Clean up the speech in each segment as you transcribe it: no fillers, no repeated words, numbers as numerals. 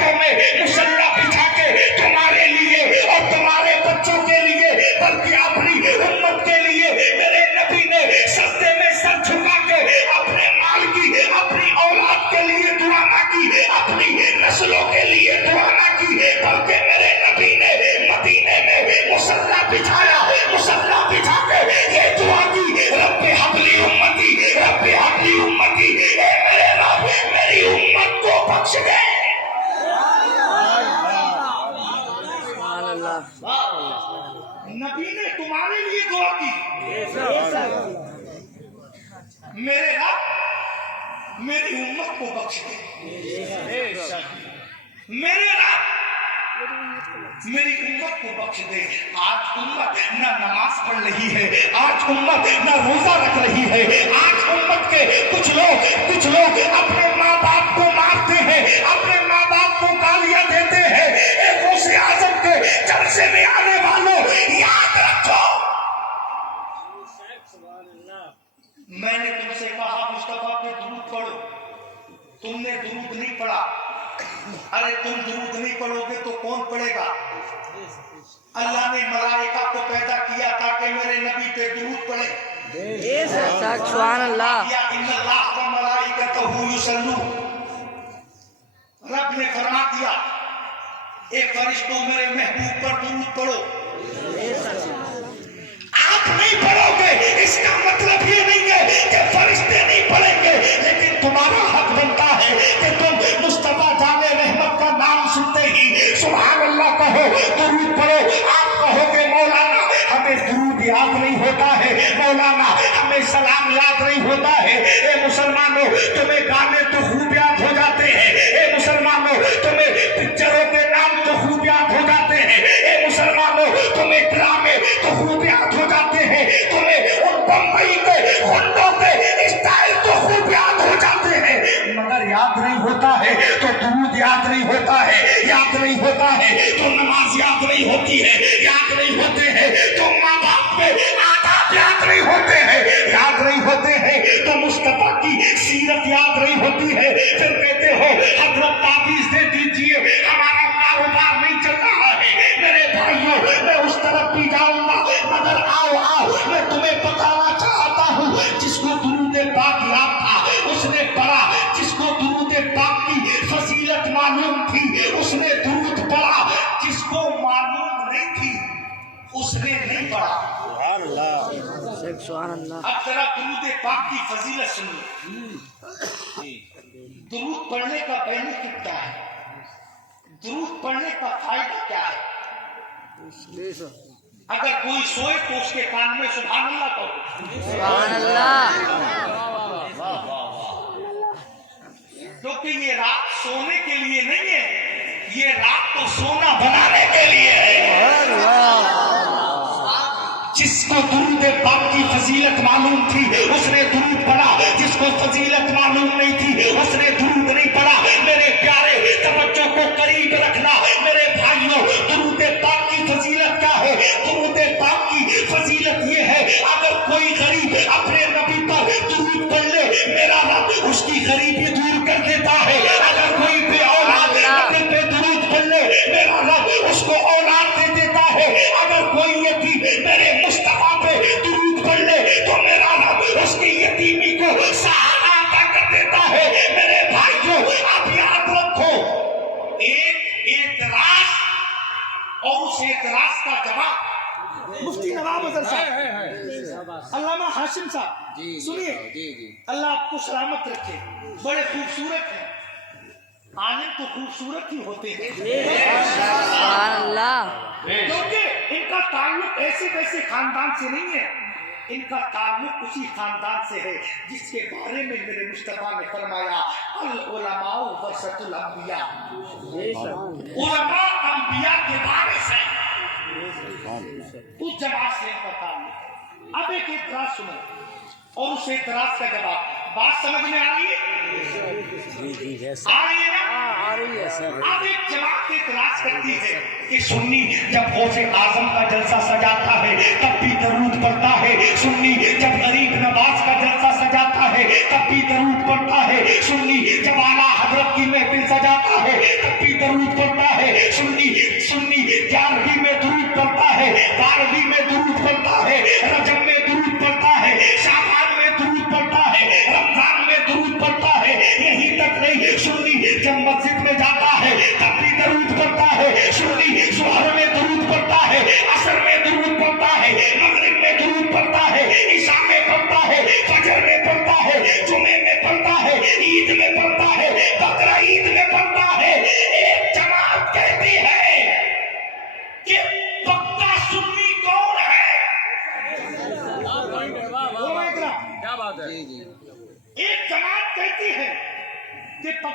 हाथों में मुसल्ला बिछा के तुम्हारे लिए और तुम्हारे बच्चों के लिए, बल्कि अपनी उम्मत के लिए मेरे नबी ने सजदे में सर झुका के अपने माल की, अपनी औलाद के लिए दुआ ना की, अपनी नस्लों के लिए दुआ ना की, बल्कि मेरे नबी ने मदीने में मुसल्ला बिछाया, मुसल्ला बिछा के ये दुआ की, रब्बे हबली उम्मती, रब्बे हबली उम्मती, ए मेरे रब मेरी उम्मत को बख्श दे। नबी ने तुम्हारे लिए दुआ की, मेरे रब मेरी उम्मत को बख्श दे, मेरे रब मेरी उम्मत को बख्श दे। आज उम्मत न नमाज पढ़ रही है, आज उम्मत न रोजा रख रही है, आज उम्मत के कुछ लोग अपने माँ बाप को मारते हैं, अपने माँ बाप को गालियां देते हैं। एक गौसे आजम के जलसे में आने वालों, याद रखो, मैंने तुमसे कहा मुस्तफा पे दुरूद पढ़ो, तुमने दुरूद नहीं पढ़ा। अरे तुम दुरूद नहीं पढ़ोगे तो कौन पढ़ेगा? अल्लाह ने मलाइका को पैदा किया ताकि मेरे नबी पे दुरूद पढ़े। सुभान अल्लाह। इन्नल्लाह व मलाइकतहु युसल्लू, रब ने फरमा दिया एक फरिश्तों मेरे महबूब पर दुरूद पढ़ो। आप नहीं पढ़ोगे इसका मतलब ये नहीं है कि फरिश्ते नहीं पढ़ेंगे, लेकिन तुम्हारा हक बनता है कि तुम मुस्तफा जाने रहमत का नाम सुनते ही सुभान अल्लाह कहो, दुरूद पढ़ो। आप कहोगे मौलाना हमें दुरूद याद नहीं होता है, मौलाना हमें सलाम याद नहीं होता है। ए मुसलमानों, तुम्हें गाने तो खूब याद हो जाते हैं, ए मुसलमानों तुम्हें पिक्चरों के नाम तो खूब याद हो जाते हैं, ए मुसलमानों तुम्हें ड्रामे तो खूब याद हो जाते हैं, तुम्हें उन बम्बई के गुंडों के स्टाइल तो खूब याद हो जाते हैं, मगर याद नहीं होता है तो दुरूद याद नहीं होता है, याद नहीं होता है तो नमाज याद नहीं होती है, याद नहीं होते हैं तो माँ बाप पे आदाब याद नहीं होते हैं, याद नहीं होते हैं तो मुस्तफा की सीरत याद नहीं होती है। फिर कहते हो हजरत ताबीज दे दीजिए, हमारा कारोबार नहीं चल रहा है। मेरे भाइयों, मैं उस तरफ भी जाऊंगा, मगर आओ मैं तुम्हें बताना चाहता हूँ, जिसको दुरूद पाक याद था उसने पढ़ा, जिसको दुरूद पाक की फजीलत मालूम थी उसने दुरूद पढ़ा, जिसको मालूम नहीं थी उसने नहीं पढ़ा। अब जरा दुरूद पाक की फजीलत सुनिए। दुरूद पढ़ने का बेनिफिट क्या है, दुरूद पढ़ने का फायदा क्या है? अगर कोई सोए तो उसके कान में सुभान अल्लाह कहो, सुभान अल्लाह, क्योंकि ये रात सोने के लिए नहीं है, ये रात तो सोना बनाने के लिए है। जिसको दुरूद पाक की फजीलत मालूम थी उसने दुरूद पढ़ा, जिसको फजीलत मालूम नहीं थी उसने दुरूद नहीं पढ़ा। मेरे प्यारे तवज्जो को करीब रखना मेरे भाइयों, दुरूद पाक की फजीलत क्या है? दुरूद पाक की फजीलत ये है, अगर कोई गरीब अपने नबी पर दुरूद पढ़ ले मेरा रब उसकी गरीबी दूर कर देता है। अगर कोई बे औलाद नबी पे दुरूद पढ़ ले मेरा रब उसको औलाद दे देता है। अगर कोई यतीम मेरे मुस्तफा पे दुरूद पढ़ ले तो मेरा रब उसकी यतीमी को सहारा अता कर देता है। मेरे भाइयों, आप याद रखो, एक एतराज और उस एतराज का जवाब मुफ्ती नवाब अजहर साहब, अल्लामा हाशिम साहब, सुनिए, अल्लाह आपको सलामत रखे। बड़े खूबसूरत हैं, आलिम तो खूबसूरत ही होते हैं, क्योंकि इनका ताल्लुक ऐसे वैसे खानदान से नहीं है, इनका ताल्लुक उसी खानदान से है जिसके बारे में मेरे मुस्तफा ने फरमाया अल उलमाउ वरसतुल अंबिया, उलमा अंबिया के वारिस हैं। उस जमात से इनका ताल्लुक। अब एक इतराज सुनो और उस इतराज का जवाब। बात समझ में आ रही है? आ रही है ना? अब एक जमात इतराज करती है कि सुन्नी जब गौसे आजम का जलसा सजाता है तब भी दरूद पढ़ता है, सुन्नी जब गरीब नवाज का जलसा सजाता है तब भी दरूद पढ़ता है, सुन्नी जब आला हजरत की महफिल सजाता है तब भी दरूद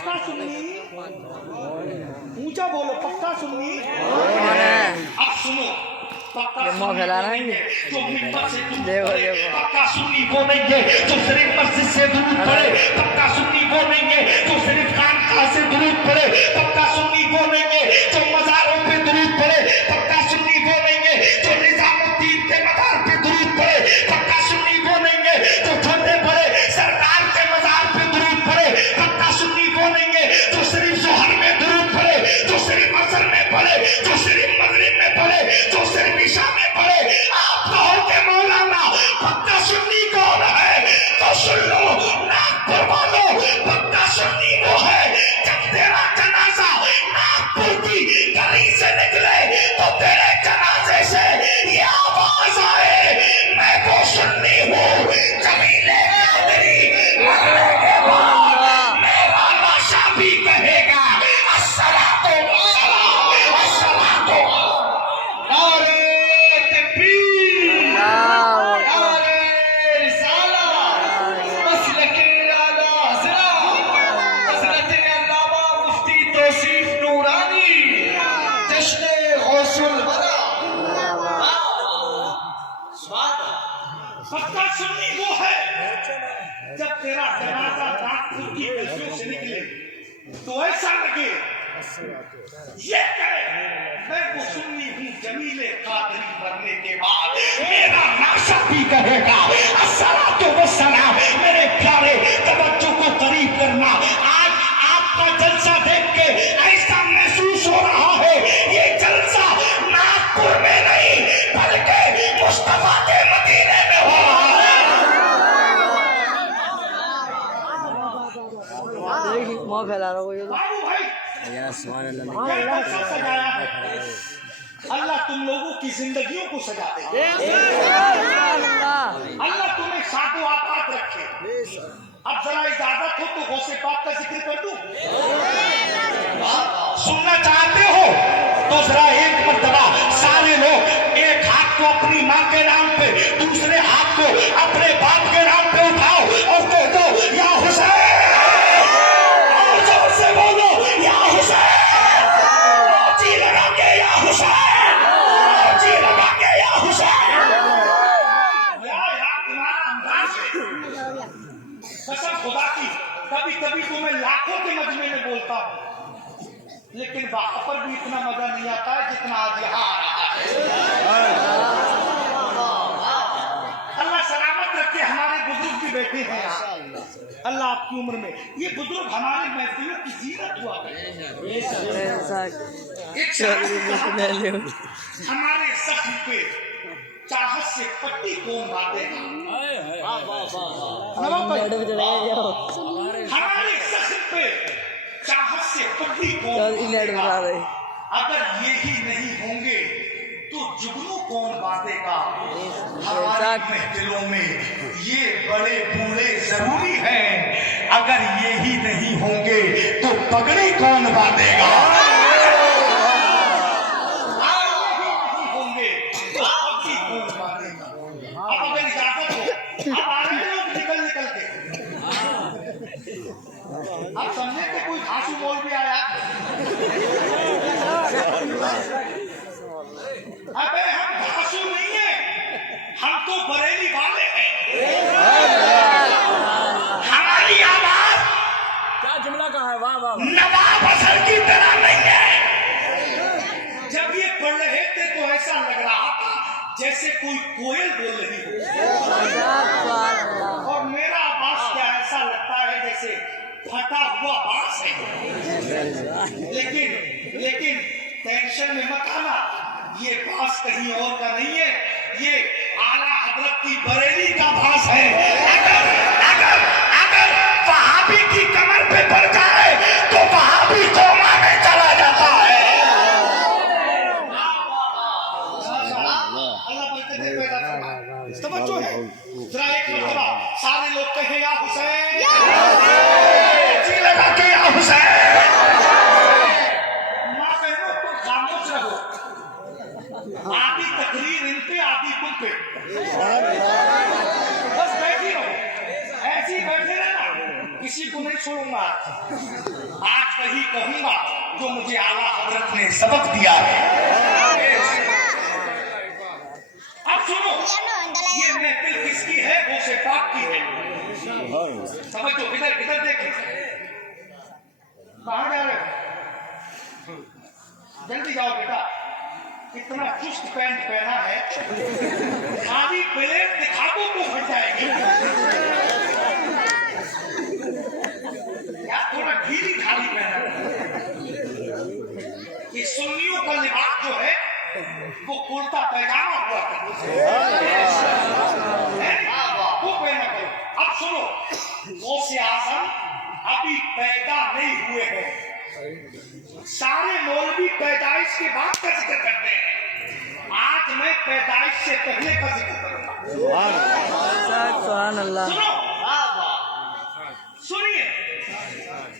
पक्का सुन्नी, ऊंचा बोलो पक्का सुन्नी। अब सुनो, पक्का सुन्नी जो मिंबर से दूर पड़े, पक्का सुन्नी वो नहीं है जो सिर्फ मस्जिद से दूर पड़े, पक्का सुन्नी वो नहीं है जो सिर्फ खानकाह से दूर पड़े, पक्का सुन्नी वो नहीं है जो मज़ारों पे दूर पड़े, पक्का सुन्नी वो नहीं है जो निजामुद्दीन के मज़ार पे दूर पड़े, पक्का सुन्नी वो नहीं है जो छोटे बड़े सरकार के मज़ार पे दूर पड़े, पक्का सुन्नी वो नहीं है जो सिर्फ ज़ोहर में दूर पड़े, जो सिर्फ असर में पड़े, जो सिर्फ मगरिब में पड़े, जो सिर्फ ईशा में पड़े। आप कहोगे मौलाना पक्का सुन्नी कौन है, तो सुन लो नागपुर वालों, पक्का सुन्नी वो है जब तेरा जनाजा नागपुर की गली से निकले तो तेरे जनाजे से ये आवाज आए, मैं वो सुन्नी हूँ जमीले कादरी मरने के बाद मेरा लाशा भी कहेगा अस्सलातु वस्सलाम, अस्सलातु नारे तकबीर, नारे रिसालत, मसलके आला हज़रत हज़रत अल्लामा मुफ्ती तौसीफ नूरानी, जश्न गौसुल वरा। पक्का सुन्नी वो है जब तेरा जनाजा नागपुर की गलियों से निकले तो ऐसा लगे ये करे मैं वो सुन्नी हूँ जमीले कादरी मरने के बाद मेरा नाशा भी कहेगा अस्सलातु वस्सलाम। मेरे प्यारे तवज्जो को करीब करना, आज आपका जलसा देख के ऐसा महसूस हो रहा है ये जलसा नागपुर में नहीं बल्कि मुस्तफा के मदीने में हो रहा है। मुँह फैला रहा हूँ बाबू भाई क्या जलसा सजाया है, अल्लाह तुम लोगों की जिंदगियों को सजा दे, अल्लाह तुम्हें सादो आबाद रखे। अब जरा इजाजत हो तो गौसे पाक का जिक्र कर दूं। सुनना चाहते हो तो जरा एक मर्तबा सारे लोग एक हाथ को अपनी माँ के नाम पे, दूसरे हाथ को अपने बाप के नाम पे उठाओ और कह दो या हुसैन, और जोर से बोलो या हुसैन, जी लगा के या हुसैन, जी लगा के या हुसैन। कसम खुदा की कभी कभी तो मैं लाखों के मजमे में बोलता हूँ, लेकिन वहां पर भी इतना मजा नहीं आता है जितना आज यहाँ आ रहा है। अल्लाह सलामत रखे, हमारे बुजुर्ग भी बैठे हैं यहाँ, अल्लाह आपकी उम्र में ये बुजुर्ग हमारे महफिलों की जीरत हुआ हमारे सख्त पे चाहत से पट्टी कौन बांधेगा, हमारे सख्त पे चाहत से पट्टी कौन बांधेगा, अगर ये ही नहीं होंगे तो जुगनू कौन बांधेगा। हमारे महफिलों में ये बड़े बूढ़े जरूरी हैं, अगर ये ही नहीं होंगे तो पगड़ी कौन बांधेगा। अब अगर इजाजत हो अब आ रहे लोग निकल के आप समझे कि कोई घासू बोल भी आया। अबे हम घासू नहीं है, हम तो बरेली वाले हैं। हमारी आवाज क्या जुमला कहा है, वाह वाह, नवाब असर की तरह नहीं है। जब ये पढ़ रहे थे तो ऐसा लग रहा था जैसे कोई कोयल बोल रही हो, और मेरा आवाज क्या ऐसा लगता है जैसे फटा हुआ बांस है। लेकिन टेंशन में मत आना, ये बांस कहीं और का नहीं है, ये आला हजरत की बरेली का बांस है। अगर वहाबी की कमर पे पड़ जाए तो वहाबी कोमा में चला जाता है। तवज्जो है, जरा एक मरतबा सारे लोग कहे या हुसैन, जी लगा के या हुसैन। माँ बहनों तो खामोश रहो, आधी तकरीर इन पे आधी तुम पे, बस बैठी रहो, ऐसी बैठे रहना कि किसी को नहीं छोड़ूंगा। आज वही कहूंगा जो मुझे आला हजरत ने सबक दिया है। अब सुनो, ये महफिल किसकी है? वो से पाक की है। समझो, इधर इधर देखिए, कहाँ जा रहे हो? जल्दी जाओ बेटा। इतना चुस्त पैंट पहना है, खाली प्लेट दिखा दो तो फट जाएगी। या थोड़ा ढीली खाली पहना है। ये सुन्नियों का लिबास जो है वो कुर्ता पैजामा हुआ करता है, वो पहना करो। अब सुनो, गौसे आजम अभी पैदा नहीं हुए हैं। सारे मौलवी पैदाइश के बाद का जिक्र करते हैं। आज मैं पैदाइश से पहले का जिक्र करूंगा। सुभान अल्लाह। सुनो, सुनिए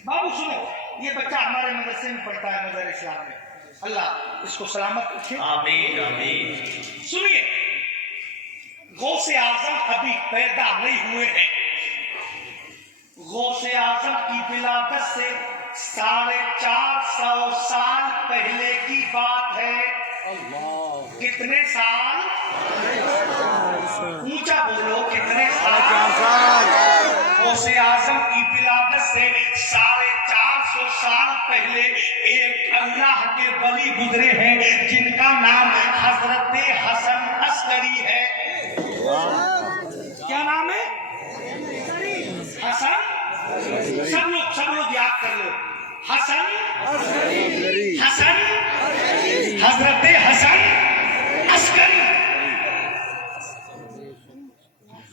बाबू, सुनो। ये बच्चा हमारे मदरसे में पढ़ता है, मदर इस्लाम में। अल्लाह इसको सलामत रखे। आमीन आमीन। सुनिए, गौसे आजम अभी पैदा नहीं हुए हैं। गौसे आजम की विलादत से 450 साल पहले की बात है। कितने साल? ऊंचा बोलो, कितने साल? गौसे आजम की विलादत से 450 साल पहले एक अल्लाह के वली गुजरे हैं जिनका नाम हजरत हसन अस्करी है। क्या नाम है? हसन। सब लोग याद कर लो। हसन, हसन, हजरत हसन अस्करी।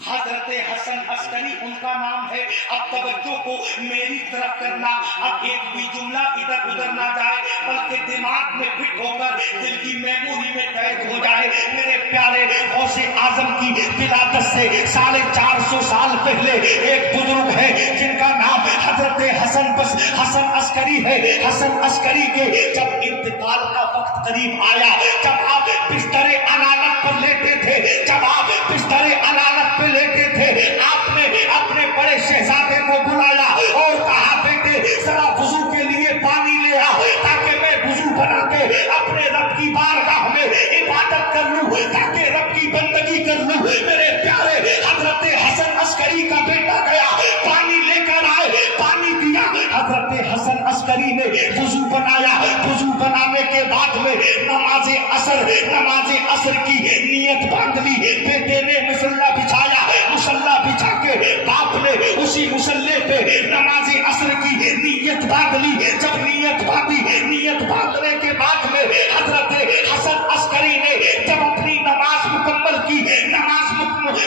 हजरत हसन अस्करी उनका नाम है। अब तवज्जो को मेरी तरफ करना। अब एक भी जुमला इधर उधर ना जाए, बल्कि दिमाग में फिट होकर दिल की मेमोरी में कैद हो जाए। मेरे प्यारे गौसे आजम की विलादत से 450 साल पहले एक बुजुर्ग है जिनका नाम हजरत हसन अस्करी है। हसन अस्करी के जब इंतकाल का वक्त करीब आया, जब आप बिस्तरे अनालत पर लेटे थे, जब आप बिस्तरे अनालत पर लेटे थे, आपने अपने बड़े शहजादे को बुलाया और कहा, बेटे जरा वुजू के लिए पानी ले आ, ताकि मैं वुजू बना के अपने रब की बारगाह में इबादत कर लूं, ताकि रब की बंदगी कर लूं। मेरे प्यारे हजरत हसन अस्करी का बेटा गया, पानी लेकर आए, पानी दिया। हजरत हसन अस्करी ने वुजू बनाया। वुजू बनाने के बाद में नमाज असर की नियत बांध ली। बेटे ने मुसल्ला बिछाया, मुसल्ला बिछा के बाप ने उसी मुसल्ले पे नमाज असर की नियत बांध ली। जब नियत बांधने के बाद में हजरत हसन अस्करी ने जब अपनी नमाज मुकम्मल की, नमाज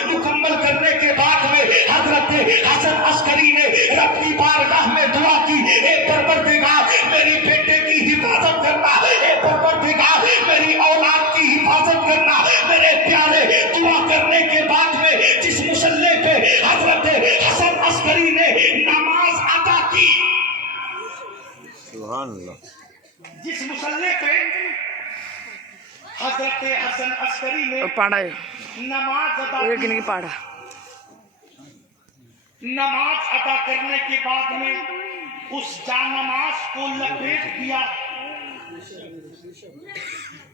मुकम्मल करने के बाद में हजरत हसन अस्करी ने रब की बारगाह में दुआ की, ए परवरदिगार मेरी बेटे की हिफाजत करना, ए परवरदिगार मेरी औलाद की हिफाजत करना। मेरे प्यारे, दुआ करने के बाद में जिस मुसल्ले पे हजरत हसन अस्करी ने नमाज अदा की, सुभान अल्लाह, जिस मुसल्ले पे हजरत हसन अस्करी ने नमाज अदा की, नमाज अदा करने के बाद में उस जानमाज को लपेट दिया।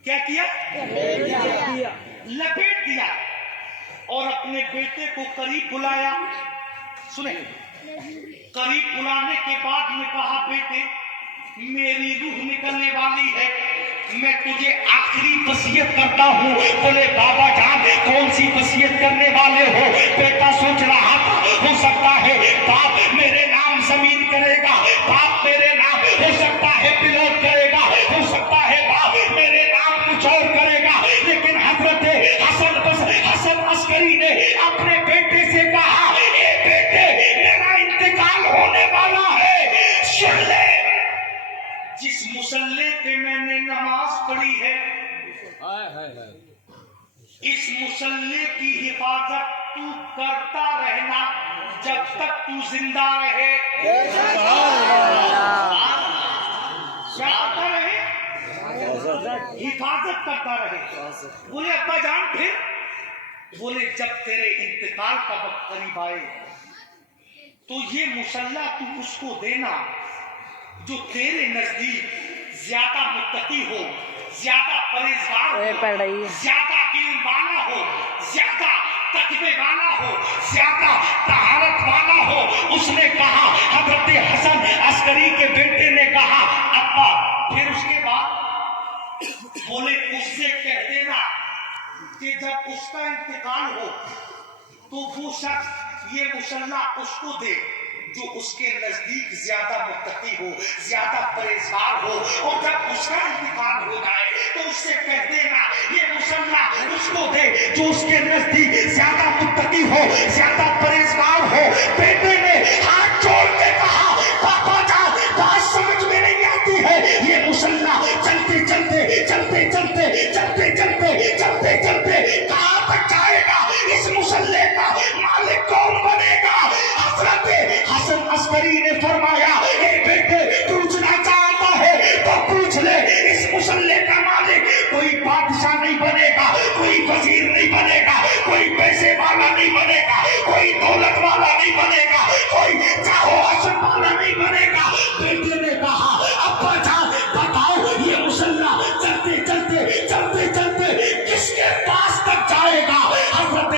क्या किया? लपेट दिया और अपने बेटे को करीब बुलाया। सुने, करीब बुलाने के बाद में कहा, बेटे मेरी रूह निकलने वाली है, मैं तुझे आखिरी वसीयत करता हूँ। बोले, बाबा जान कौन सी वसीयत करने वाले हो? बेटा सोच रहा था, हो सकता है बाप मेरे नाम जमीन करेगा, बाप मेरे नाम हो सकता है पिलोट करेगा, हो सकता है बाप मेरे नाम कुछ और करेगा। लेकिन हजरत हसन अस्करी ने अपने बेटे से कहा, ए बेटे मेरा इंतकाल होने वाला है, सुन ले, जिस मुसल्ले पे मैंने नमाज पढ़ी है, इस मुसल्ले की हिफाजत तू करता रहना जब तक तू जिंदा रहे। क्या करता रहे? हिफाजत करता रहे। बोले, अब्बा जान फिर? बोले, जब तेरे इंतकाल का वक्त करीब आए तो ये मुसल्ला तू उसको देना जो तेरे नजदीक ज्यादा मुत्तकी हो, ज्यादा परहेजगार ये हो, पढ़ रही है। ज्यादा इल्म वाला हो, ज्यादा तकवे वाला हो, ज्यादा तहारत वाला हो। उसने कहा, हजरत हसन अस्करी के बेटे ने कहा, अब्बा। फिर उसके बाद बोले उससे कह देना कि जब उसका इंतकाल हो तो वो शख्स ये मुसल्ला उसको दे जो उसके नजदीक ज्यादा मुत्तकी हो, ज्यादा परहेजगार हो। और जब उसका इंतकाल हो जाए तो उससे कह देना ये मुसल्ला उसको दे जो उसके नजदीक ज्यादा मुत्तकी हो, ज्यादा परहेजगार हो। बेटे ने हाथ जोड़ के कहा, पापा जान बात समझ में नहीं आती है। ये मुसल्ला चलते चलते चलते चलते चलते चलते चलते चलते कहाँ तक जाएगा? इस मुसल्ले का मालिक कौन बनेगा? हजरत हसन अस्करी ने फरमाया, ए बेटे पूछना चाहता है तो पूछ ले। इस मुसल्ले का मालिक कोई बादशाह नहीं बनेगा, कोई वजीर नहीं बनेगा, कोई